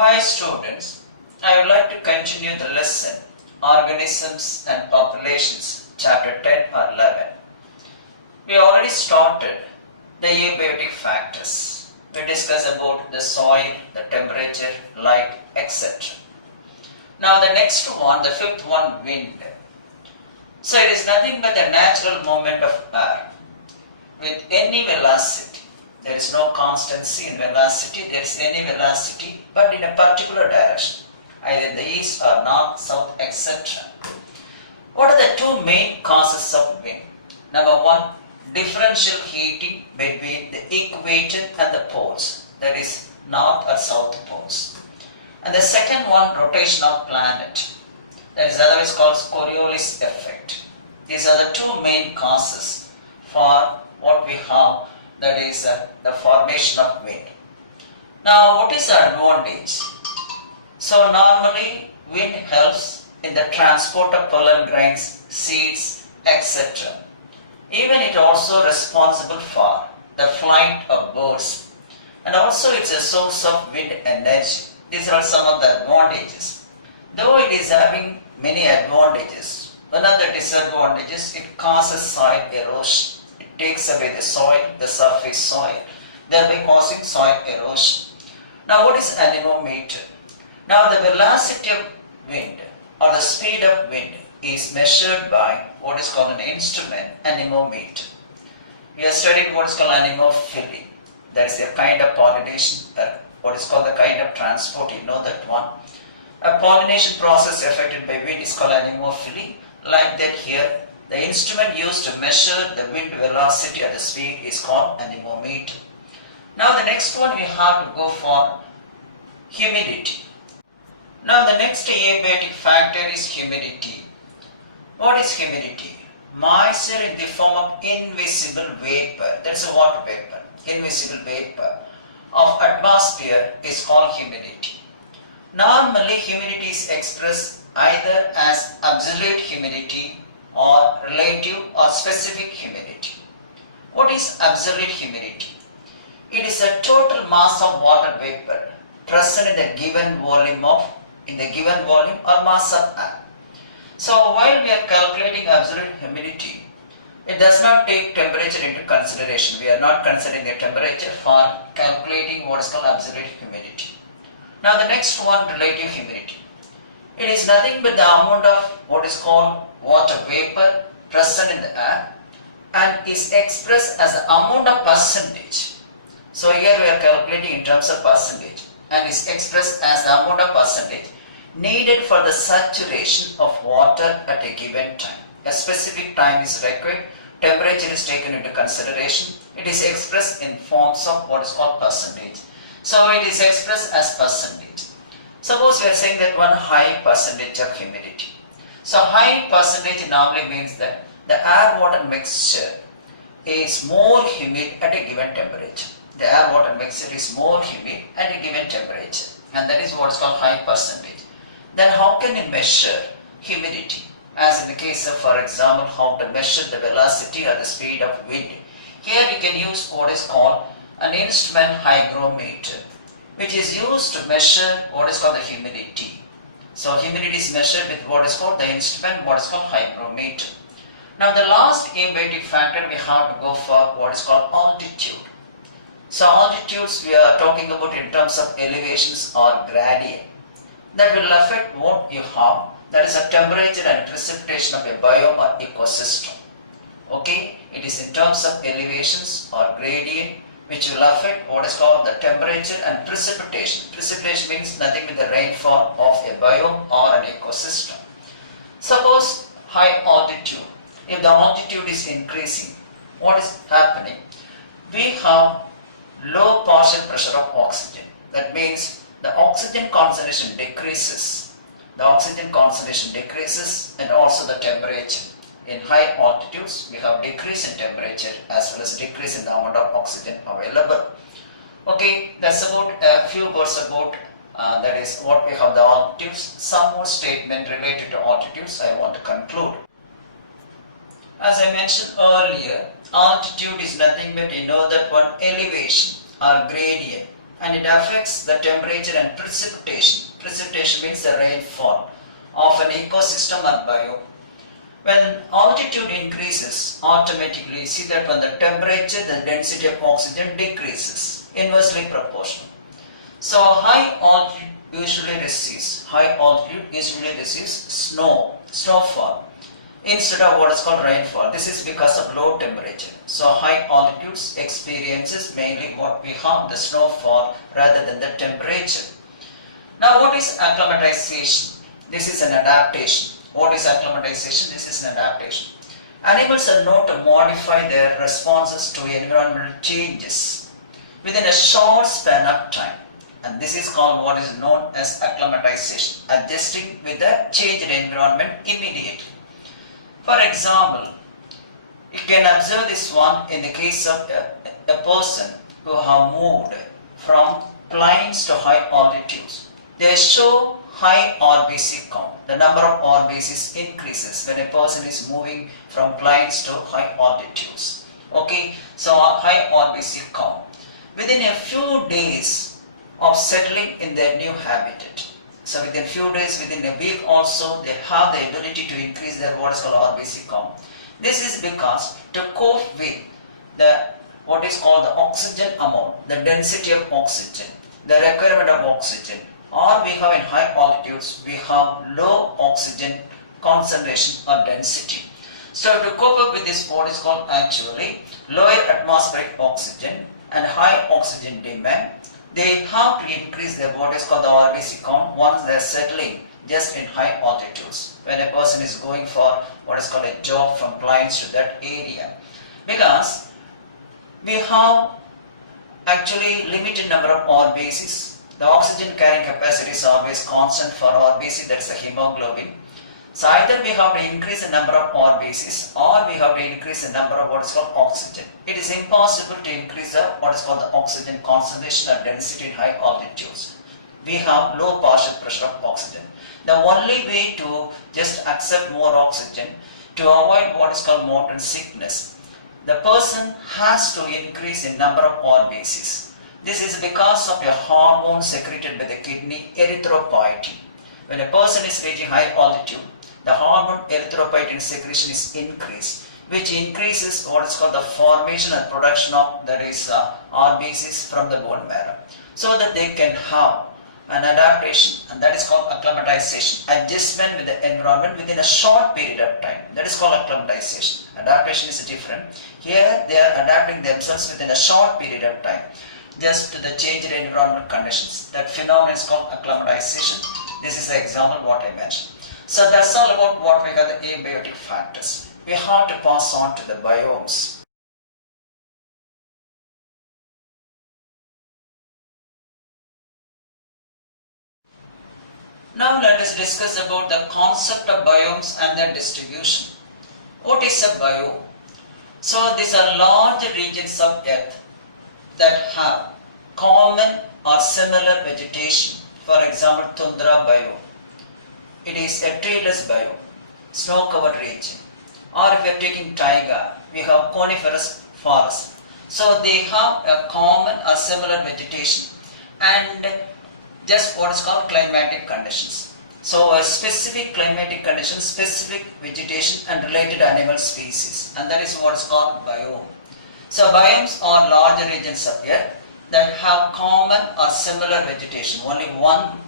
Hi students, I would like to continue the lesson Organisms and Populations chapter 10 or 11. We already started the abiotic factors. We discussed about the soil, the temperature, light, etc. Now the next one, the fifth one, wind. So it is nothing but the natural movement of air with any velocity. There is no constancy in velocity, there is any velocity but in a particular direction, either in the east or north, south, etc. What are the two main causes of wind? Number one, differential heating between the equator and the poles, that is north or south poles. And the second one, rotation of planet, that is otherwise called Coriolis effect. These are the two main causes for what we have, that is the formation of wind. Now what is the advantage? So normally wind helps in the transport of pollen grains, seeds, etc. Even it also responsible for the flight of birds, and also it's a source of wind energy. These are some of the advantages. Though it is having many advantages, one of the disadvantages, it causes soil erosion. Takes away the soil, the surface soil, thereby causing soil erosion. Now what is anemometer? Now the velocity of wind or the speed of wind is measured by what is called an instrument, anemometer. We have studied what is called anemophily. That is a kind of pollination, what is called the kind of transport, you know that one. A pollination process affected by wind is called anemophily. Like that here, the instrument used to measure the wind velocity or the speed is called anemometer. Now the next one we have to go for humidity. Now the next abiotic factor is humidity. What is humidity? Moisture in the form of invisible vapor, that's a water vapor, invisible vapor of atmosphere is called humidity. Normally humidity is expressed either as absolute humidity or relative or specific humidity. What is absolute humidity? It is a total mass of water vapor present in the given volume or mass of air. So while we are calculating absolute humidity, it does not take temperature into consideration. We are not considering the temperature for calculating what is called absolute humidity. Now the next one, relative humidity. It is nothing but the amount of what is called water vapor present in the air and is expressed as the amount of percentage. So here we are calculating in terms of percentage and is expressed as the amount of percentage needed for the saturation of water at a given time. A specific time is required, temperature is taken into consideration, it is expressed in forms of what is called percentage. So it is expressed as percentage. Suppose we are saying that one high percentage of humidity. So high percentage normally means that the air-water mixture is more humid at a given temperature. The air-water mixture is more humid at a given temperature, and that is what is called high percentage. Then how can you measure humidity? As in the case of, for example, how to measure the velocity or the speed of wind. Here you can use what is called an instrument hygrometer, which is used to measure what is called the humidity. So humidity is measured with what is called the instrument, what is called hygrometer. Now the last abiotic factor we have to go for what is called altitude. So altitudes we are talking about in terms of elevations or gradient. That will affect what you have, that is a temperature and precipitation of a biome or ecosystem. Okay, it is in terms of elevations or gradient which will affect what is called the temperature and precipitation. Precipitation means nothing but the rainfall of a biome or an ecosystem. Suppose high altitude, if the altitude is increasing, what is happening? We have low partial pressure of oxygen. That means the oxygen concentration decreases. The oxygen concentration decreases and also the temperature. In high altitudes, we have decrease in temperature as well as decrease in the amount of oxygen available. Okay, that's about a few words about that is what we have the altitudes. Some more statement related to altitudes I want to conclude. As I mentioned earlier, altitude is nothing but that one elevation or gradient and it affects the temperature and precipitation. Precipitation means the rainfall of an ecosystem or biome. When altitude increases, automatically see that when the temperature, the density of oxygen decreases, inversely proportional. So high altitude usually receives snowfall instead of what is called rainfall. This is because of low temperature. So high altitudes experiences mainly what we have the snowfall rather than the temperature. Now what is acclimatization? This is an adaptation. What is acclimatization? This is an adaptation. Animals are known to modify their responses to environmental changes within a short span of time. And this is called what is known as acclimatization, adjusting with the changed environment immediately. For example, you can observe this one in the case of a person who have moved from plains to high altitudes. They show high RBC count. The number of RBCs increases when a person is moving from plains to high altitudes. Okay, so high RBC count. Within a few days of settling in their new habitat. So within few days, within a week also, they have the ability to increase their what is called RBC count. This is because to cope with the what is called the oxygen amount, the density of oxygen, the requirement of oxygen, or we have in high altitudes, we have low oxygen concentration or density. So to cope up with this, what is called actually lower atmospheric oxygen and high oxygen demand, they have to increase their what is called the RBC count once they are settling just in high altitudes. When a person is going for what is called a job from plains to that area. Because we have actually limited number of RBCs. The oxygen carrying capacity is always constant for RBC, that is the hemoglobin. So either we have to increase the number of RBCs or we have to increase the number of what is called oxygen. It is impossible to increase the what is called the oxygen concentration or density in high altitudes. We have low partial pressure of oxygen. The only way to just accept more oxygen to avoid what is called mountain sickness, the person has to increase the number of RBCs. This is because of a hormone secreted by the kidney, erythropoietin. When a person is reaching high altitude, the hormone erythropoietin secretion is increased, which increases what is called the formation and production of that is RBCs from the bone marrow, so that they can have an adaptation, and that is called acclimatization, adjustment with the environment within a short period of time. That is called acclimatization. Adaptation is different. Here they are adapting themselves within a short period of time, just to the changed environmental conditions. That phenomenon is called acclimatization. This is the example what I mentioned. So that's all about what we call the abiotic factors. We have to pass on to the biomes. Now let us discuss about the concept of biomes and their distribution. What is a biome? So these are large regions of earth that have common or similar vegetation. For example, tundra biome. It is a treeless biome, snow-covered region. Or if we are taking taiga, we have coniferous forest. So they have a common or similar vegetation and just what is called climatic conditions. So a specific climatic conditions, specific vegetation and related animal species, and that is what is called biome. So biomes are large regions of earth that have common or similar vegetation. Only one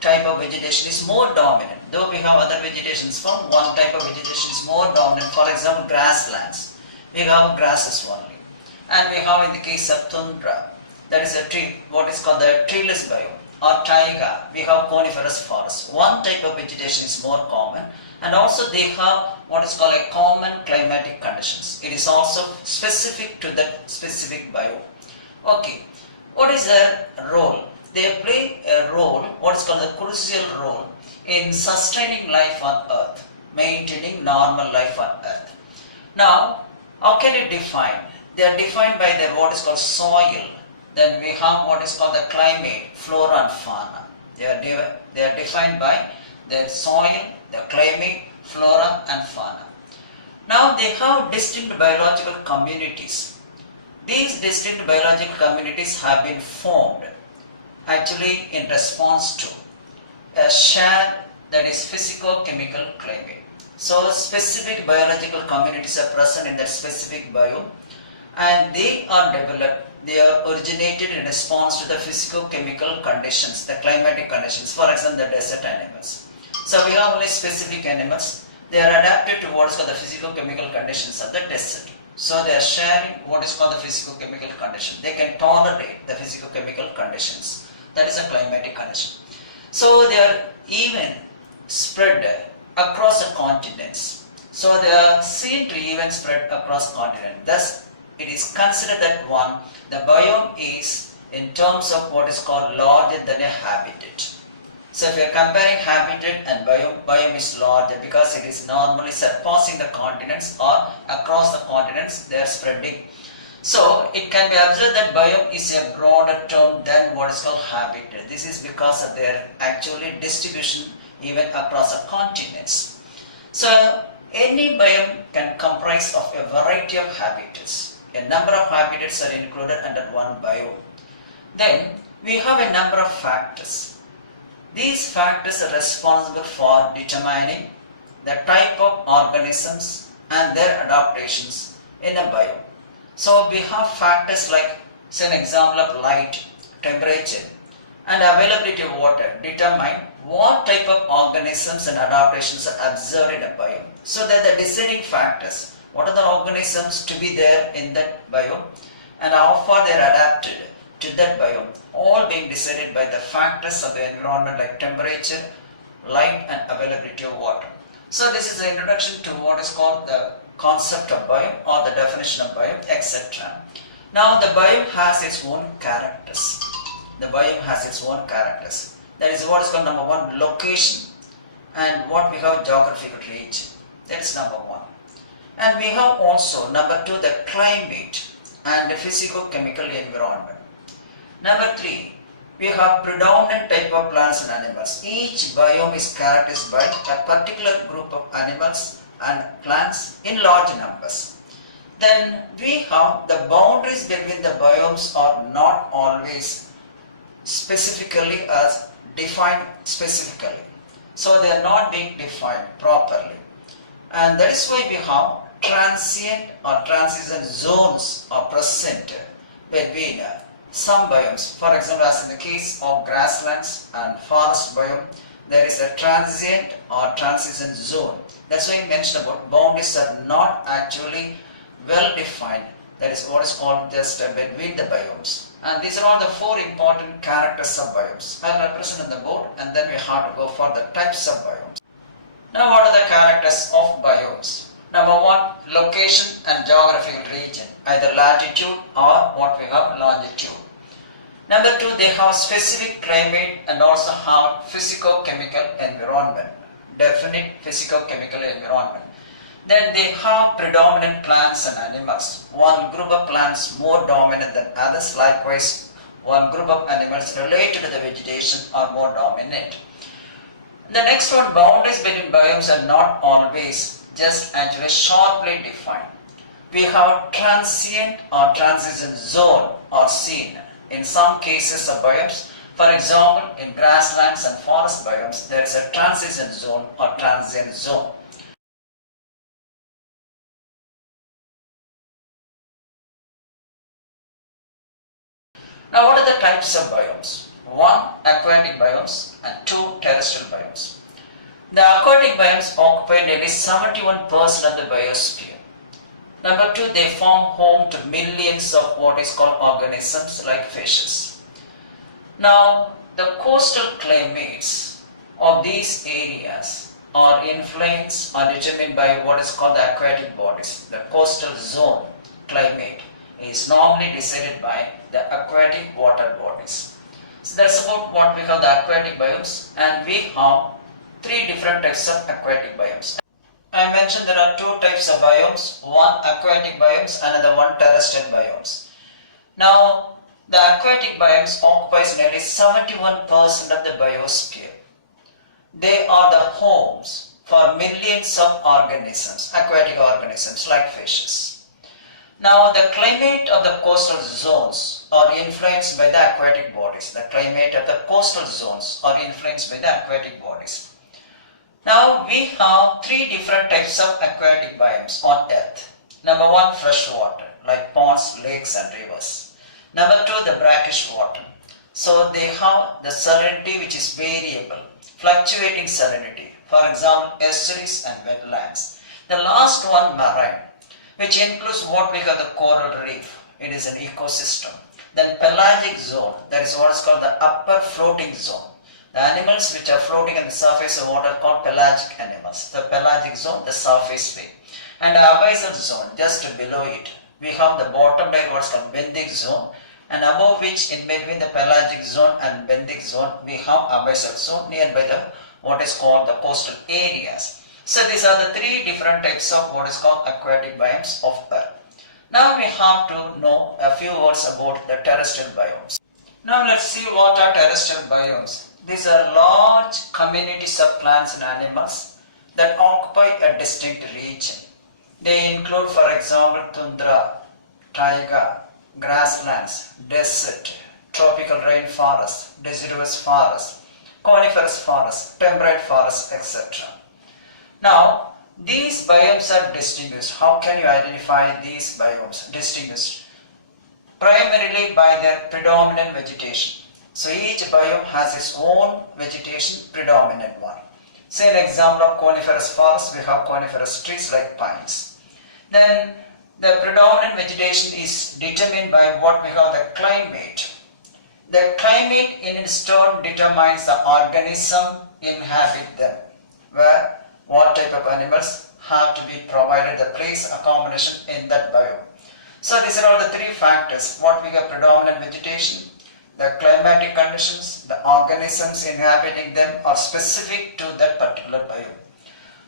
type of vegetation is more dominant. Though we have other vegetations from one type of vegetation is more dominant. For example, grasslands. We have grasses only. And we have in the case of tundra, that is a tree, what is called the treeless biome. Or taiga, we have coniferous forests. One type of vegetation is more common, and also they have what is called a common climatic conditions. It is also specific to that specific biome. Okay, what is their role? They play a role, what is called a crucial role in sustaining life on earth, maintaining normal life on earth. Now, how can you define? They are defined by their what is called soil. Then we have what is called the climate, flora and fauna. They are defined by their soil, the climate, flora and fauna. Now they have distinct biological communities. These distinct biological communities have been formed actually in response to a shared, that is physico-chemical climate. So specific biological communities are present in that specific biome, and they are developed, they are originated in response to the physico-chemical conditions, the climatic conditions, for example the desert animals. So we have only specific animals, they are adapted to what is called the physico-chemical conditions of the desert. So they are sharing what is called the physico-chemical condition. They can tolerate the physico-chemical conditions. That is a climatic condition. So they are even spread across the continents. So they are seen to even spread across continents. Thus, it is considered that the biome is in terms of what is called larger than a habitat. So if you are comparing habitat and biome is larger because it is normally surpassing the continents, or across the continents they are spreading. So it can be observed that biome is a broader term than what is called habitat. This is because of their actually distribution even across the continents. So any biome can comprise of a variety of habitats. A number of habitats are included under one biome. Then we have a number of factors. These factors are responsible for determining the type of organisms and their adaptations in a biome. So we have factors like, say an example of light, temperature and availability of water determine what type of organisms and adaptations are observed in a biome. So that the deciding factors, what are the organisms to be there in that biome and how far they are adapted to that biome, all being decided by the factors of the environment like temperature, light and availability of water. So this is the introduction to what is called the concept of biome or the definition of biome, etc. Now the biome has its own characters. The biome has its own characters. That is what is called number one, location, and what we have geographical region. That is number one. And we have also number two, the climate and the physico-chemical environment. Number three, we have predominant type of plants and animals. Each biome is characterized by a particular group of animals and plants in large numbers. Then we have the boundaries between the biomes are not always specifically as defined specifically. So they are not being defined properly. And that is why we have transient or transition zones are present between some biomes. For example, as in the case of grasslands and forest biome, there is a transient or transition zone. That's why I mentioned about boundaries are not actually well defined. That is what is called just between the biomes. And these are all the four important characters of biomes. I will represent on the board and then we have to go for the types of biomes. Now what are the characters of biomes? Number one, location and geographical region, either latitude or what we have longitude. Number two, they have specific climate and also have physico-chemical environment, definite physico-chemical environment. Then they have predominant plants and animals. One group of plants more dominant than others, likewise one group of animals related to the vegetation are more dominant. The next one, boundaries between biomes are not always just actually sharply defined. We have transient or transition zone are seen in some cases of biomes. For example, in grasslands and forest biomes, there is a transition zone or transient zone. Now what are the types of biomes? One, aquatic biomes and two, terrestrial biomes. The aquatic biomes occupy nearly 71% of the biosphere. Number two, they form home to millions of what is called organisms like fishes. Now, the coastal climates of these areas are influenced or determined by what is called the aquatic bodies. The coastal zone climate is normally decided by the aquatic water bodies. So that's about what we call the aquatic biomes, and we have three different types of aquatic biomes. I mentioned there are two types of biomes, one aquatic biomes, another one terrestrial biomes. Now, the aquatic biomes occupies nearly 71% of the biosphere. They are the homes for millions of organisms, aquatic organisms like fishes. Now, the climate of the coastal zones are influenced by the aquatic bodies. The climate of the coastal zones are influenced by the aquatic bodies. Now, we have three different types of aquatic biomes on Earth. Number one, fresh water, like ponds, lakes and rivers. Number two, the brackish water. So, they have the salinity which is variable, fluctuating salinity. For example, estuaries and wetlands. The last one, marine, which includes what we call the coral reef. It is an ecosystem. Then pelagic zone, that is what is called the upper floating zone. The animals which are floating on the surface of water are called pelagic animals. The pelagic zone, the surface way. And the abyssal zone, just below it, we have the bottom layer, what is called benthic zone. And above which, in between the pelagic zone and benthic zone, we have abyssal zone nearby the what is called the coastal areas. So these are the three different types of what is called aquatic biomes of Earth. Now we have to know a few words about the terrestrial biomes. Now let's see what are terrestrial biomes. These are large communities of plants and animals that occupy a distinct region. They include, for example, tundra, taiga, grasslands, desert, tropical rainforest, deciduous forest, coniferous forest, temperate forest, etc. Now, these biomes are distinguished. How can you identify these biomes? Distinguished primarily by their predominant vegetation. So each biome has its own vegetation, predominant one. Say an example of coniferous forest, we have coniferous trees like pines. Then the predominant vegetation is determined by what we call the climate. The climate in its turn determines the organism inhabit them, where what type of animals have to be provided the place accommodation in that biome. So these are all the three factors, what we call predominant vegetation, the climatic conditions, the organisms inhabiting them are specific to that particular biome.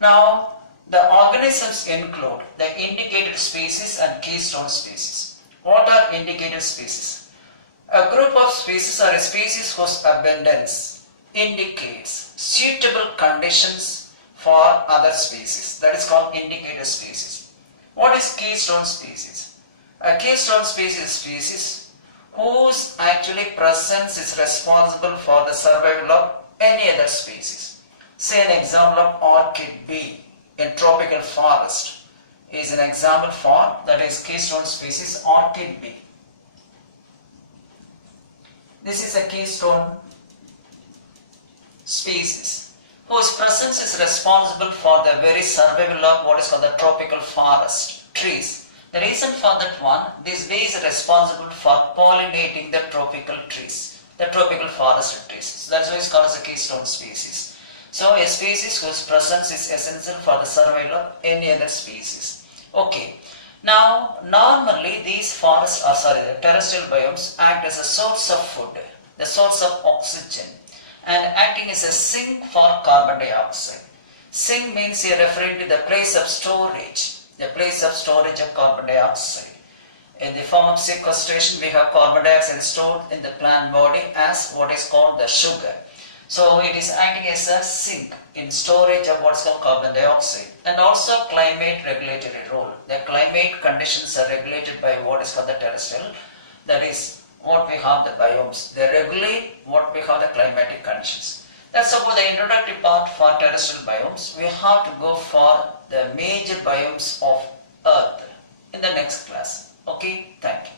Now, the organisms include the indicated species and keystone species. What are indicated species? A group of species or a species whose abundance indicates suitable conditions for other species. That is called indicator species. What is keystone species? A keystone species is a species whose actually presence is responsible for the survival of any other species. Say an example of orchid bee in tropical forest is an example for that is keystone species orchid bee. This is a keystone species whose presence is responsible for the very survival of what is called the tropical forest trees. The reason for that one, this bee is responsible for pollinating the tropical trees, the tropical forest trees. So that's why it's called as a keystone species. So a species whose presence is essential for the survival of any other species. Okay. Now, normally these the terrestrial biomes act as a source of food, the source of oxygen, and acting as a sink for carbon dioxide. Sink means you are referring to the place of storage. The place of storage of carbon dioxide. In the form of sequestration, we have carbon dioxide stored in the plant body as what is called the sugar. So it is acting as a sink in storage of what is called carbon dioxide, and also climate regulatory role. The climate conditions are regulated by what is called the terrestrial, that is what we have the biomes. They regulate what we have the climatic conditions. That's about the introductory part for terrestrial biomes. We have to go for the major biomes of Earth in the next class. Okay, thank you.